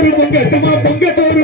சோறு பொங்கட்டுமா பொங்க சோறு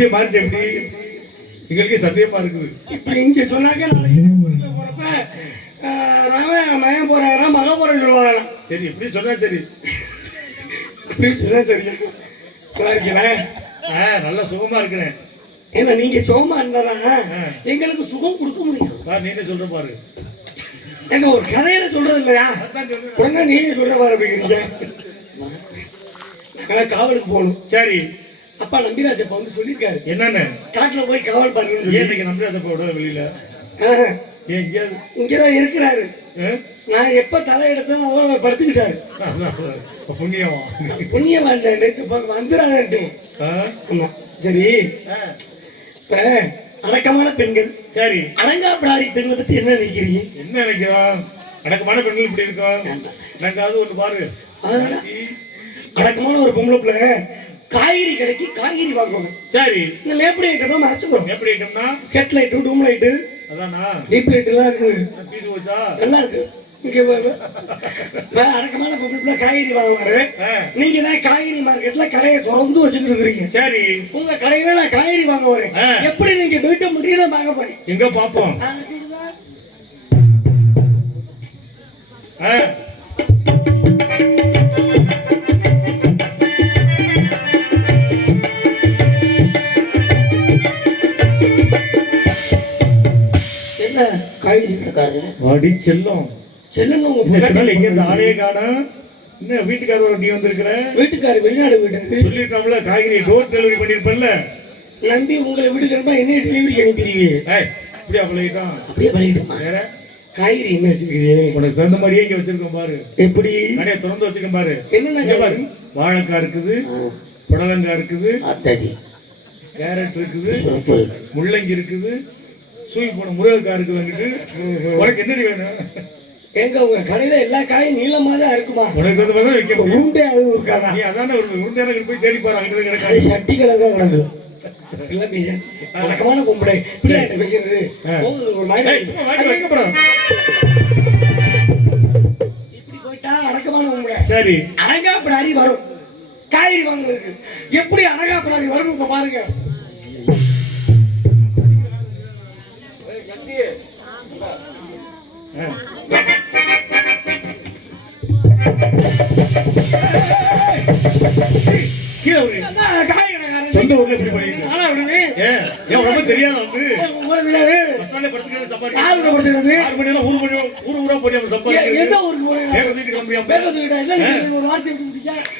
அப்படியே மாறிட்டு எப்படி? எங்களுக்கே சந்தேகமா இருக்குது. இப்படி இங்க சொன்னாக்க நாளைக்கு போறப்ப ராமன் மகன் போறாரா மகன் போறேன்னு சொல்லுவாங்க. சரி எப்படி சொன்னா சரி. அப்படி சொன்னா சரியா நல்லா இருக்கிறேன் நல்ல சுகமா இருக்கிறேன். ஏன்னா நீங்க சோமா இருந்தாதான் எங்களுக்கு சுகம் கொடுக்க முடியும். பாரு நீனே சொல்ற பாரு. எங்க ஒரு கதையில சொல்றது இல்லையா. உடனே நீங்க சொல்ற மாதிரி அப்படிங்கிறீங்க. நாங்களாம் காவலுக்கு போகணும். சரி. அப்பா நம்பிராஜ் அப்பா வந்து சொல்லியிருக்காரு. என்னன்னு? காட்டுல போய் காவல் பாருங்கன்னு ஏன் நம்பிராஜ வெளியில? ஆஹ், ஏன் எங்கேயாவது? இங்கதான் இருக்கிறாரு? நான் எப்ப தலை எடுத்தேன் அதோட அவர் படுத்துக்கிட்டாரு. புண்ணியமா புண்ணிய வாழ்ந்த நேற்று வந்துடாதே? ஆமா. சரி. இப்ப அடக்கமான பெண்கள். சரி. அடங்காப்பிடாரி பெண்களை பத்தி என்ன நினைக்கிறீங்க? என்ன நினைக்கிறோம் அடக்கமான பெண்கள் இப்படி இருக்கோம் எனக்காவது ஒண்ணு பாரு. அதனால அடக்கமான ஒரு பொம்பளை பிள்ளை. காய்கறி கடைக்கு காய்கறி வாங்கணும் சரி. இந்த மேப்படி ஐட்டம்லாம் மறைச்சுக்கணும் எப்படி ஐட்டம்னா? ஹெட் லைட்டு டூம் லைட்டு அதானா? டீப் லைட் எல்லாம் இருக்குது பீஸ் வச்சா நல்லா இருக்கு. அடக்கமான பொம்பளை காய்கறி வாங்குவாரு. நீங்க தான் காய்கறி மார்க்கெட்ல கடையை திறந்து வச்சுக்கிட்டு இருக்கிறீங்க. சரி. உங்க கடையில நான் காய்கறி வாங்க வரேன். எப்படி நீங்க வீட்டை முடியல வாங்க போறீங்க எங்க பாப்போம் ஆ, கடைக்காரரு வாடி செல்லம். பொண்டாட்டி எங்க ஆளையே காணோம் என்ன வீட்டுக்காரர் நீ வந்திருக்கிற? வீட்டுக்காரு வெளிநாடு போயிட்டாரு. சொல்லிட்டோம்ல காய்கறி டோர் டெலிவரி பண்ணிருப்பல்ல நம்பி உங்களை வீட்டுக்கு அனுப்பா என்ன டெலிவரிக்கு அனுப்பிடுவீங்க பழகிட்டோம் அப்படியே வேற? காய்கறி என்ன வச்சிருக்கீங்க உனக்கு தகுந்த மாதிரியே இங்க வச்சிருக்கோம் பாரு. எப்படி? கடையை திறந்து வச்சிருக்கோம் பாரு. என்னென்ன பாரு. வாழைக்காய் இருக்குது புடலங்காய் இருக்குது கேரட் இருக்குது முள்ளங்கி இருக்குது சூய் போன முருங்கைக்காய் இருக்குது வந்துட்டு உனக்கு என்னடி வேணும்? எங்க உங்க கடையில எல்லா காயும் நீளமா தான் இருக்குமா? உனக்கு தகுந்த மாதிரி வைக்க உருண்டை அதுவும் இருக்காதா நீ அதான ஒரு உருண்டையான போய் தேடி பாரு அங்கிட்டு அது கிடக்காது. சட்டி தான் கிடக்கு எல்லாம் பேச வழக்கமான பொம்பளை. பிள்ளையாட்ட பேசுறது. ஒரு மாதிரி இப்படி போயிட்டா அடக்கமான பொம்பளை. சரி. அழகாப்பிடாரி வரும். காய்கறி வாங்குறதுக்கு. எப்படி அழகாப்பிடாரி வரும் இப்ப பாருங்க. காய்கறிக்காரன். சொந்த ஊர்ல இப்படி பண்ணிட்டு. ஏன்? ரொம்ப தெரியாத வந்து.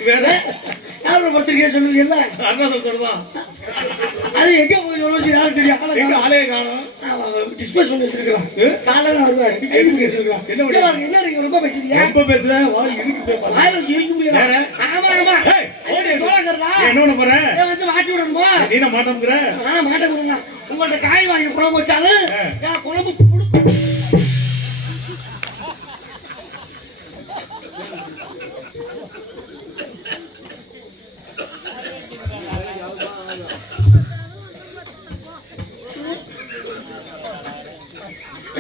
வேற. யாரோட பத்திரிக்கை சொல்லுவீங்கல்ல? அருணாச்சலத்தோட தான் அது எங்க போய் சொல்ல வச்சு யாருக்கு தெரியும்? ஆளை காணோம். dispose பண்ணி வச்சிருக்கிறான். ஏ? காலைல தான் வருவாரு. என்ன நீங்க ரொம்ப பேசுறீங்க? எப்ப பேசுற வாய் இருக்கு வச்சு இருக்க முடியல. ஆமா, ஆமா. என்ன போற வந்து மாட்டி விடணுமா? நீ என்ன மாட்டோம்ங்கிற ஆ, மாட்ட கொடுங்க. உங்கள்ட்ட காய் வாங்கி குழம்பு வச்சாலும் குழம்பு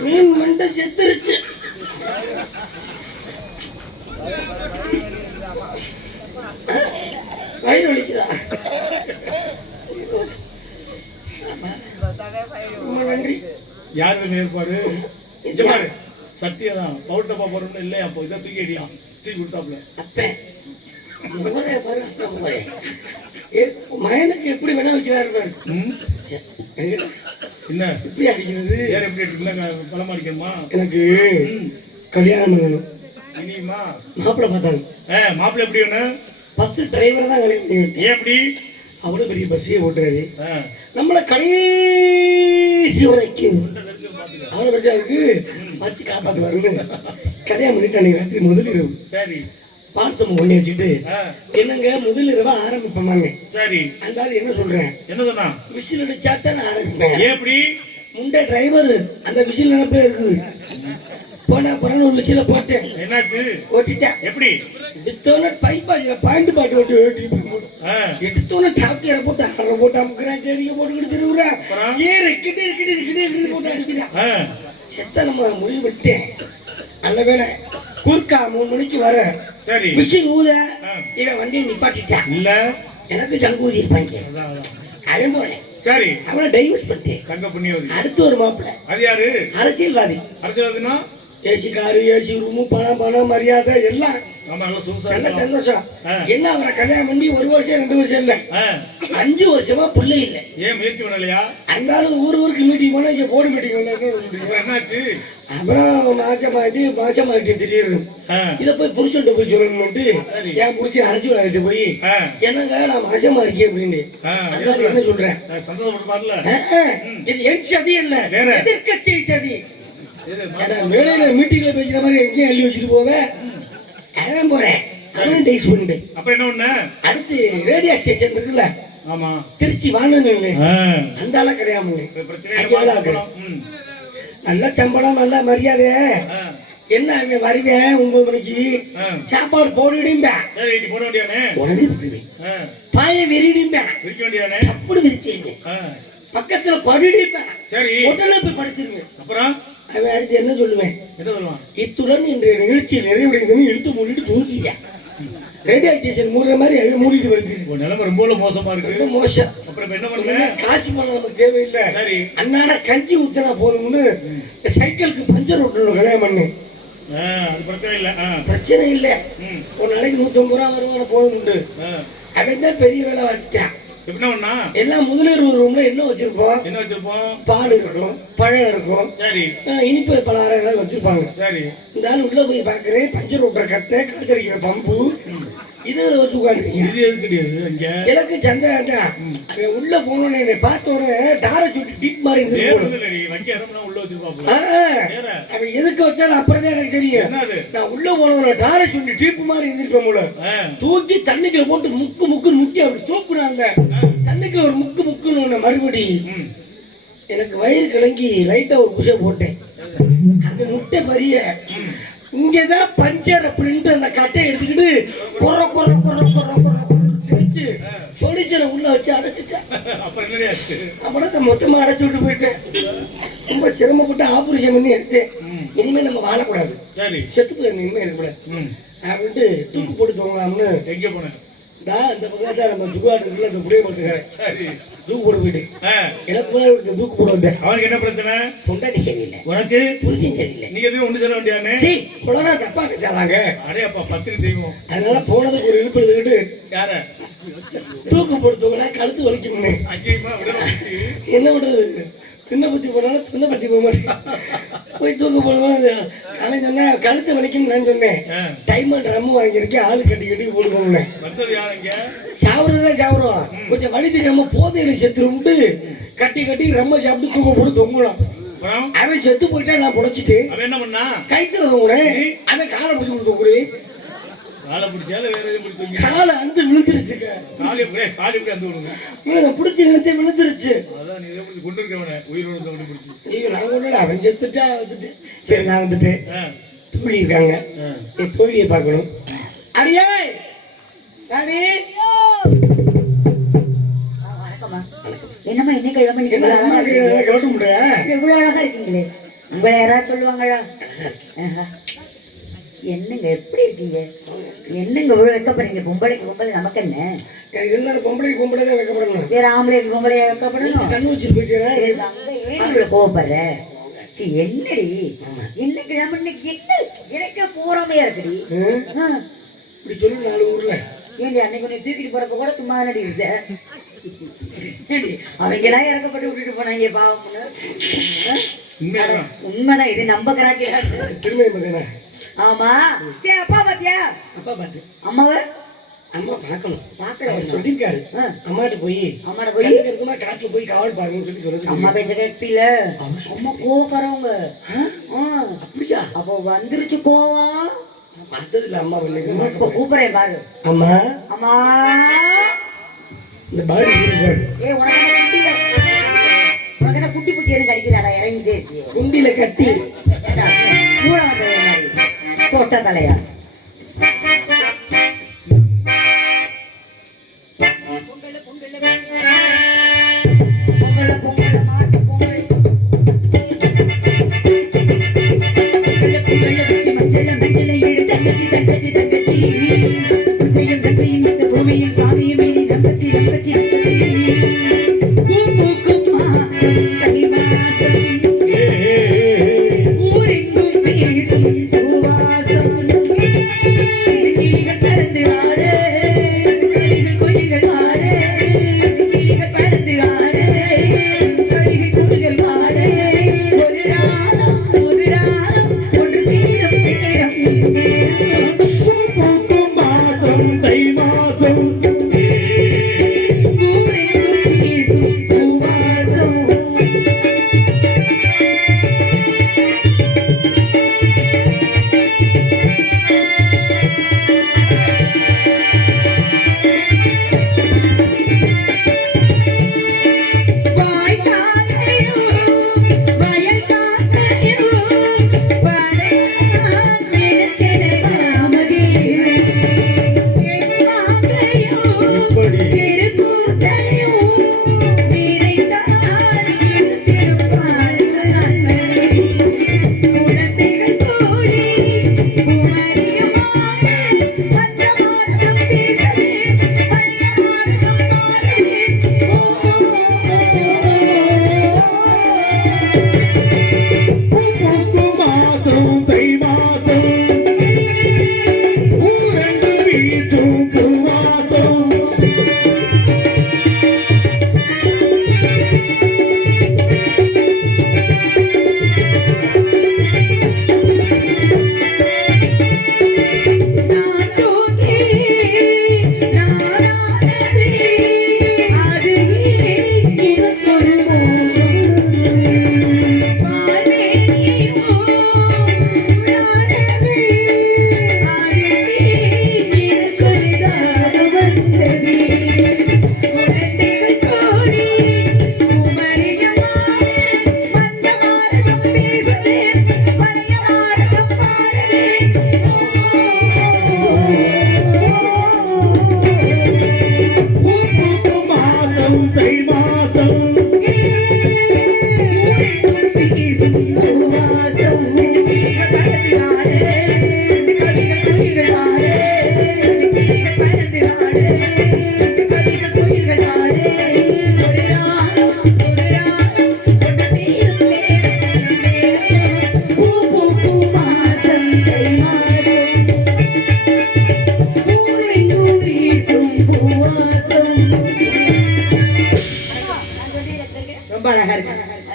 மீன் மண்டை செத்துருச்சு. வயிறு வலிக்குதா? நன்றி. யாரு இந்த ஏற்பாடு? சத்தியதான். பவுட் டப்பா போறோம்னு இல்லையா? அப்போ இதை தூக்கி அடியா? தூக்கி கொடுத்தாப்ல அப்பேன் மகனுக்கு எப்படி வேணா வைக்கிறாரு என்ன? எப்படி அடிக்கிறது வேற எப்படி இருக்குன்னா பழமா அடிக்கணுமா? எனக்கு. கல்யாணம் பண்ணணும். இனியுமா? மாப்பிள்ளை பார்த்தாங்க ஏ மாப்பிள்ளை எப்படி வேணும் பஸ் டிரைவரை தான் கல்யாணம் பண்ணி எப்படி அவ்வளோ பெரிய பஸ்ஸே ஓட்டுறாரு. நம்மளை கடைசி வரைக்கும். அவ்வளோ பெருசா இருக்கு. வச்சு காப்பாற்றுவாருன்னு கல்யாணம் பண்ணிட்டு அன்னைக்கு ராத்திரி முதல் இரவு சரி. பாட்சம் கொண்டு வச்சுட்டு என்னங்க முதல் இரவா ஆரம்பிப்போமாங்க. சரி. அந்த ஆளு என்ன சொல்றேன்? என்ன சொன்னா? விசில் அடிச்சா தான் ஆரம்பிப்பேன். எப்படி முண்டை டிரைவர் அந்த விசில் நினைப்பே இருக்குது. போனா பிறகு ஒரு விசில போட்டேன். என்னாச்சு? ஓட்டிட்டேன். எப்படி? எடுத்தோன்னே பைப் பாஜில பாயிண்ட் பாட்டு ஓட்டி ஆ, எடுத்தோன்னே டாப் கியரை போட்டு அரை போட்டு அமுக்குறேன் கேரிக்க போட்டுக்கிட்டு திருவுறேன்? கீரை கிட்டி கிட்டி கிட்டி போட்டு அடிக்கிறேன். செத்த நம்ம முடிவு விட்டேன் நல்ல குறுக்கா மூணு மணிக்கு வர. சரி. விசில் ஊத. இவன் வண்டியை நிப்பாட்டிட்டான் இல்ல. எனக்கு சங்கூதி இருப்பாங்க. அவன் போறேன். சரி. அவனை டைவர்ஸ் பண்ணிட்டேன். தங்க புண்ணியவதி. அடுத்து ஒரு மாப்பிள்ளை. அது யாரு? அரசியல்வாதி. அரசியல்வாதினா? ஏசி காரு ஏசி ரூமு பணம் பணம் மரியாதை எல்லாம். நல்லா. சந்தோஷம். என்ன அவரை கல்யாணம் பண்ணி ஒரு வருஷம் ரெண்டு வருஷம் இல்ல. அஞ்சு வருஷமா பிள்ளை இல்லை. ஏன் முயற்சி பண்ணலையா? அந்த ஊர் ஊருக்கு மீட்டிங் போனா இங்க போர்டு மீட்டிங் என்னாச்சு? அப்புறம் மாசமாயிட்டு மாசமாயிட்டு திடீர்னு. இதை போய் புருஷன்ட்ட போய் சொல்லணும்ட்டு. என் புருஷன் அழைச்சி விளையாட்டு போய் என்னங்க நான் மாசமா இருக்கேன் அப்படின்னு என்ன சொல்றேன்? இது என் சதி இல்ல வேற? எதிர்க்கட்சி சதி. எது ஏன்னா மேடையில மீட்டிங்ல பேசுற மாதிரி எங்கேயும் அள்ளி வச்சுட்டு போவேன் அவன் போறேன். அவன் டைஸ் பண்ணிட்டு அப்ப என்ன ஒண்ணு? அடுத்து ரேடியோ ஸ்டேஷன் இருக்குல்ல. ஆமா. திருச்சி வானொலி ஆ, அந்த ஆள கல்யாணம் நல்ல சம்பளம் நல்ல மரியாதை. என்ன அவன் வருவேன் ஒன்பது மணிக்கு. சாப்பாடு போடுடிம்பா சரி நீ போட வேண்டியானே உடனே போடுவேன். பாய விரிடிம்பா விரிக்க வேண்டியானே அப்படி விரிச்சிருவேன் ஆ, பக்கத்துல படுடிம்பா சரி. உடனே போய் படுத்துருவேன். அப்புறம்? அவன் அடுத்து என்ன சொல்லுவேன்? என்ன சொல்லுவான்? இத்துடன் இன்றைய நிகழ்ச்சி நிறைவடைந்ததுன்னு இழுத்து மூடிட்டு தூங்கிட்டேன். ரேடியோ ஸ்டேஷன் மூடுற மாதிரி அவன் மூடிட்டு வருது. நிலைமை ரொம்ப மோசமா ரொம்ப இருக்கு மோசம். அப்புறம் என்ன என்ன பண்ண காசு பணம் நமக்கு தேவையில்லை. சரி. அன்னாட கஞ்சி ஊத்தினா போதும்னு சைக்கிளுக்கு பஞ்சர் ஓட்டணும் கல்யாணம் பண்ணு. ஆ, அது பிரச்சனை இல்ல. ஒரு நாளைக்கு நூற்றம்பது ரூபா வருவான போதும்ண்டு. ஆ. அவன் தான் பெரிய வேலை வச்சுட்டான்? பண்ணா எல்லாம் முதலீடு ரூம்ல என்ன வச்சிருப்போம்? என்ன வச்சிருப்போம்? பால் இருக்கும் பழம் இருக்கும். சரி. இனிப்பு பலகாரம் ஏதாவது வச்சிருப்பாங்க. சரி. இந்த ஆள் உள்ள போய் பார்க்குறேன் பஞ்சர் ஓட்டுற கட்டை காத்தடிக்கிற பம்பு. இது வச்சு உட்காந்துருக்கீங்க எனக்கு சந்தேகம் தான். உள்ள போகணும்னு என்னை பார்த்தோன்னே தாரை சுட்டி டிப் மாதிரி அவன் எதுக்கு வச்சாலும் அப்புறம் தான் எனக்கு தெரியும். நான் உள்ள போனவன டாரை சுண்டி டிப் மாதிரி இருந்திருப்பேன் போல. தூக்கி தண்ணிக்குள்ள போட்டு முக்கு முக்குன்னு முக்கி அப்படி தூக்குனால தண்ணிக்குள்ள ஒரு முக்கு முக்குன்னு ஒண்ணு மறுபடி. எனக்கு வயிறு கலங்கி லைட்டா ஒரு குஷை போட்டேன். அது முட்டை பரிய இங்கதான் பஞ்சர் அப்படின்ட்டு அந்த கட்டையை எடுத்துக்கிட்டு கொர கொர கொர கொர கொர கொர தேய்ச்சு சொலிச்சல உள்ள வச்ச அடைச்சிட்டேன். அப்புறம் மொத்தமா அடைச்சு விட்டு போயிட்டேன். ரொம்ப சிரமப்பட்டு ஆபரேஷன் பண்ணி எடுத்தேன். இனிமே நம்ம வாழக்கூடாது. செத்து போய் இனிமே இருக்கக்கூடாது. அப்படின்ட்டு தூக்கு போட்டு தூங்கலாம்னு எங்க போன நான் இந்த பக்கத்துல நம்ம இருக்குல்ல அந்த புளிய பார்த்துக்கிறேன். சரி. தூக்கு போட்டு போயிட்டு எனக்கு முன்னாடி தூக்கு வந்தேன். அவனுக்கு என்ன பிரச்சனை? பொண்டாட்டி சரியில்லை. உனக்கு? புருஷன் சரியில்லை. நீங்க எதுவும் ஒண்ணு சொல்ல வேண்டியானே சீ உடனே தப்பா பேசாதாங்க. அடே அப்பா பத்திரி தெய்வம். அதனால போனதுக்கு ஒரு இழுப்பு எடுத்துக்கிட்டு யார? தூக்கு போட்டு தூங்கினா கழுத்து விட என்ன பண்றது? சின்ன பத்தி போனாலும் சின்ன பத்தி போக மாட்டேன். போய் தூக்கு போடுவோம் அவன் சொன்னா கழுத்து வலிக்கும்னு நான் சொன்னேன். டைம் ரம்மு வாங்கியிருக்கேன் ஆளு கட்டி கட்டி போடுவோம்னு. சாப்பிடுறதே சாப்பிடுவோம் கொஞ்சம் வலி தெரியாம போதையில செத்துரும்ட்டு கட்டி கட்டி ரம்ம சாப்பிட்டு தூக்க போட்டு அப்புறம்? அவன் செத்து போயிட்டா நான் புடைச்சிட்டு என்ன பண்ணா? கைத்துல தொங்குனேன் அவன் காலை பிடிச்சி கொடுத்த கூடி காலை பிடிச்சால வேற எதுவும் பிடிச்சி காலை அந்த விழுந்துருச்சுங்க காலி அப்படியே காலி அப்படியே அந்த விடுங்க. இவனுங்க பிடிச்சி இழுத்து விழுந்துருச்சு. அதான் நீ இதை பிடிச்சி கொண்டு இருக்கவன உயிரோடு இருந்தவனை பிடிச்சி. ஐயோ நான் ஒண்ணு அவன் செத்துட்டா வந்துட்டு. சரி நான் வந்துட்டு தோழி இருக்காங்க. என் தோழியை பார்க்கணும். அடியே! அடி வணக்கம்மா. என்னம்மா இன்னைக்கு கிழமை நீங்க என்ன அம்மா இவ்வளவு அழகா இருக்கீங்களே. உங்களை யாராவது சொல்லுவாங்களா. என்னங்க எப்படி இருக்கீங்க? என்னங்க இவ்வளவு வைக்கப்படுறீங்க பொம்பளைக்கு பொம்பளை நமக்கு என்ன எல்லாரும் பொம்பளை பொம்பளை தான் வைக்கப்படணும் வேற ஆம்பளைக்கு பொம்பளையா வைக்கப்படணும் கண்ணு வச்சுட்டு போயிட்டேன் ஏய், அங்க ஏன் இவ்வளவு கோவப்படுற சீ, என்னடி இன்னைக்கு நம்ம இன்னைக்கு என்ன எனக்கே போறாமையா இருக்குடி. இப்படி சொல்லு நாலு ஊர்ல. ஏண்டி அன்னைக்கு உன்னை தூக்கிட்டு போறப்ப கூட சும்மா தானடி இருந்த? ஏண்டி அவங்க எல்லாம் இறக்கப்பட்டு விட்டுட்டு போனாங்க பாவம்னு? உண்மையாதான். உண்மைதான் இது நம்ம கராக்கிறாங்க திரும்ப ஆமா. சரி அப்பா பாத்தியா? அப்பா பார்த்து அம்மாவ? அம்மா பார்க்கணும் அவர் சொல்லியிருக்காரு. அம்மாட்ட போய் அம்மாட்ட போய்? இருக்குமா காட்டுல போய் காவல் பாருங்கன்னு சொல்லி சொல்ல அம்மா பேச்ச கேட்பீல? அம்மா கோவக்காரவங்க. அப்படியா? அப்போ வந்துருச்சு கோவம். பார்த்தது இல்ல அம்மா பண்ணி கூப்பிடுறேன் பாரு. அம்மா? அம்மா. இந்த பாடி ஏ உனக்கு என்ன குட்டி பூச்சி எதுவும் கடிக்கிறாடா இறங்கிட்டே. குண்டில கட்டி. மூளை வந்தது. மாதிரி தலையா Thank you.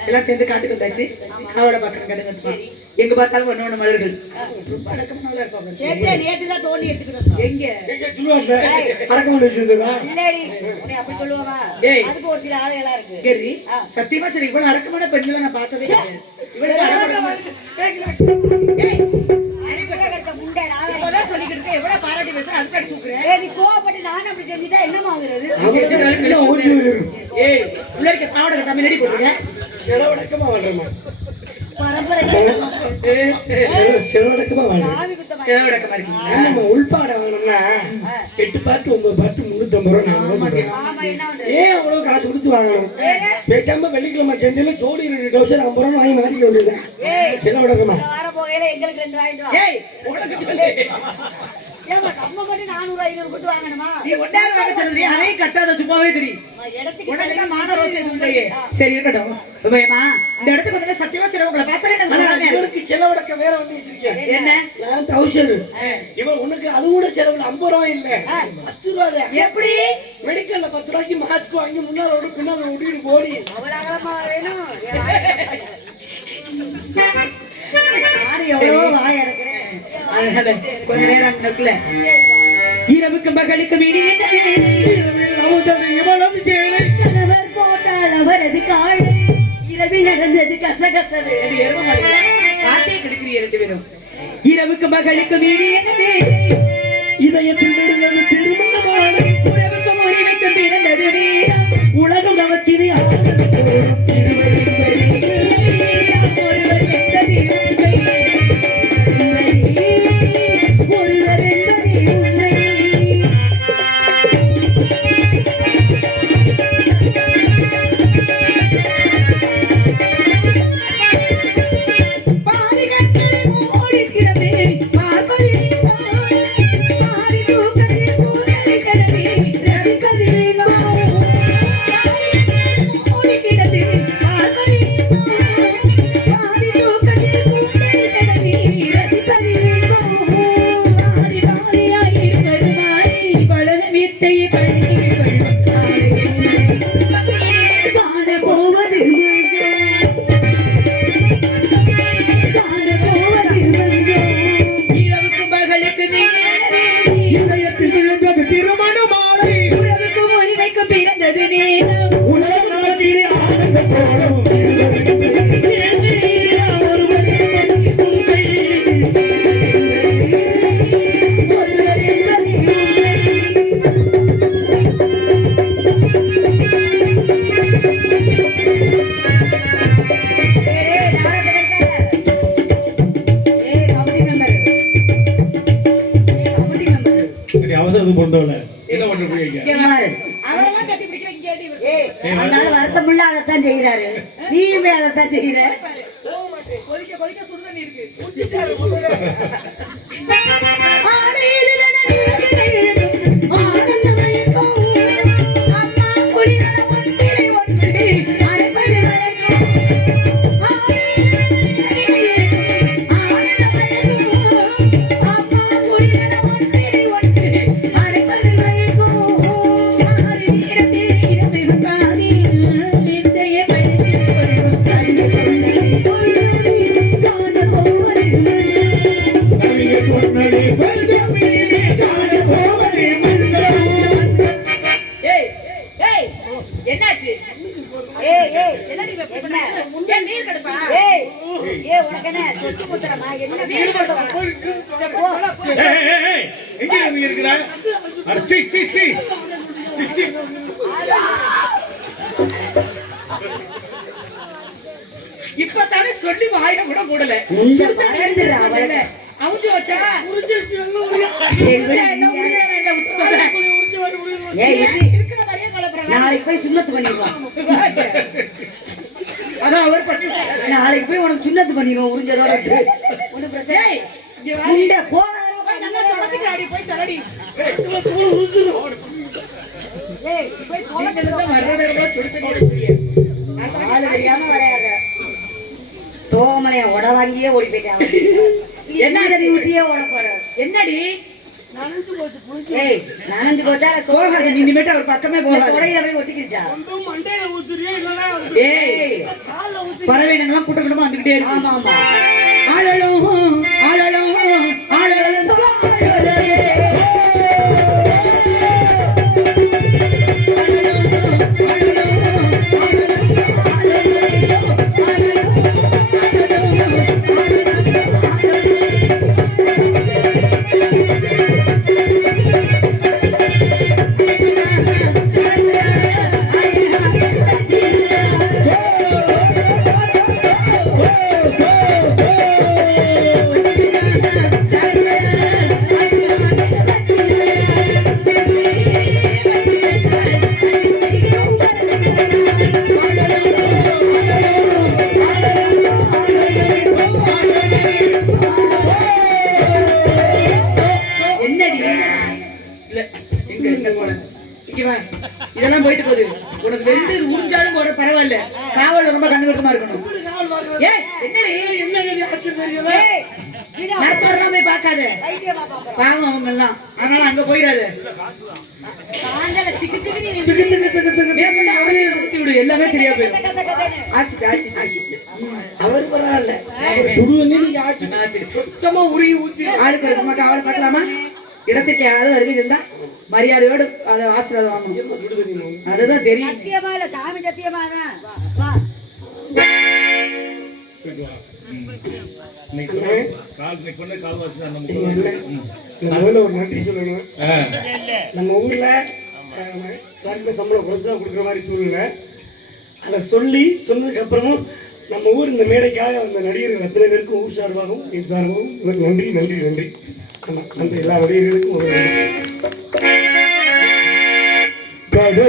எல்லாம் சேர்ந்து காட்டுக்கு வந்தாச்சு காவலை பார்க்கணும் கடுங்க எங்க பார்த்தாலும் ஒண்ணு ஒண்ணு மலர்கள் தோண்டி. எங்க இல்லடி, உன்னை அப்படி சொல்லுவோமா? ஏய். அதுக்கு ஒரு சில ஆளுகளா இருக்கு. கெரி சத்தியமா சரி இவ்வளவு அடக்கமான பெண்களை நான் பார்த்ததே இவ்வளவு நானா சொல்லிக்கிட்டு இருக்கேன் எவ்வளவு பாராட்டி பேசுறேன் அதுக்கு அடி தூக்குறேன் ஏய், நீ கோவப்பட்டு நானும் அப்படி செஞ்சுட்டா என்னம்மா ஆகுறது? ஓடி ஏய் உள்ள இருக்க? பாவடை போடுங்க செலவடக்கமா பரம்பரை செலவடக்கமா நம்ம உள்பாடை வாங்கணும்னா எட்டு பாட்டு ஒன்பது பாட்டு சொல்றேன் ஆமா, என்ன பண்றது? ஏன் அவ்வளவு காசு கொடுத்து வாங்கணும்? பேசாம வெள்ளிக்கிழமை சந்தையில ஜோடி ரெண்டு டவுசர் ஐம்பது ரூபா வாங்கி மாட்டிக்க வேண்டியது ஏய், செலவடக்கமா இந்த வாரம் போகையில எங்களுக்கு ரெண்டு வாங்கிட்டு வா. ஏய் உனக்கு சொல்லு. ஏம்மா, நம்ம மட்டும் நானூறு, ஐநூறு கொடுத்து வாங்கணுமா? நீ ஒன்னாயிரம் வாங்க சொல்லுறீ அதையும் கட்டாத சும்மாவே தெரியும் சரி இருக்கட்டும். பயமா இந்த இடத்துக்கு வந்து சத்தியமா சொல்ல உங்களை பார்த்தாலே எனக்கு. இவனுக்கு செலவடக்க வேற ஒண்ணு வச்சிருக்கேன் என்ன? நான் டவுசர் இவன் உனக்கு அது கூட செலவுல ஐம்பது ரூபாய் இல்ல. பத்து ரூபா தான். எப்படி? மெடிக்கல்ல பத்து ரூபாய்க்கு மாஸ்க் வாங்கி முன்னால ஓடி பின்னால ஓடிட்டு ஓடி அகலமா வேணும்? என் வாய் நானும் எவ்வளவோ வாய் அடக்குறேன். அதனால கொஞ்ச நேரம் நொக்கல இரவுக்கும் பகலுக்கும் இடி என்ன வேலை? அவதனை இவனது சேலை. கணவர் போட்டால் அவரது கால். இரவில் நடந்தது கசகசவே. அடி காத்தே ரெண்டு பேரும். இரவுக்கு மகளுக்கும் இடி என்ன இதயத்தில் திருமணமான. உறவுக்கும் உரிமைக்கும் பிறந்தது உலகம் நமக்கு Deus. சீ, சீ, சீ. சீ, சீ. இப்பதானே சொல்லி வாயில கூட மூடல. அவுஞ்சு வச்சா? இருக்கிற மாதிரியே நாளைக்கு போய் சுண்ணத்து பண்ணிடுவான் அதான் அவர் பண்ணிட்டாரு. நாளைக்கு போய் உனக்கு சுண்ணத்து பண்ணிடுவோம் உறிஞ்சதோட. ஒண்ணும் பிரச்சனை ஏய் அடி போய் தலடி ஏய் போய் தோமலைய உட வாங்கியே ஓடி போயிட்டான் என்ன ஊத்தியே ஓட போற? என்னடி? நனைஞ்சு போச்சு போகாத நீ பக்கமே போகாத. உடையில போய் அது ஏய் கால்ல ஊத்து பறவைனங்களாம் கூட்டம் கூட்டமா வந்துகிட்டே இருக்கு. ஆமா ஆமா. ஆளலும் ஆளலும் ஆளலும் ஆசிட்டு ஆசிட்டு ஆசிட்டு அவர் பரவாயில்ல. அவர் சுடு தண்ணி நீங்க ஆச்சு. சுத்தமா உருகி ஊத்தி. ஆளுக்கு ஒரு மக்கள் அவளை பார்க்கலாமா? இடத்துக்கு யாராவது வருகை இருந்தா மரியாதையோடு அதை ஆசீர்வாதம் வாங்கணும். அதுதான் தெரியும். சத்தியமா இல்ல சாமி சத்தியமா தான். ஒரு நன்றி சொல்லணும். நம்ம ஊர்ல சம்பளம் குறைச்சு கொடுக்குற மாதிரி சூழ்நிலை. அதை சொல்லி சொன்னதுக்கு அப்புறமும் நம்ம ஊர் இந்த மேடைக்காக வந்த நடிகர்கள் அத்தனை பேருக்கும் ஊர் சார்பாகவும் என் சார்பாகவும் உங்களுக்கு நன்றி நன்றி நன்றி. அந்த எல்லா நடிகர்களுக்கும் ஒரு நன்றி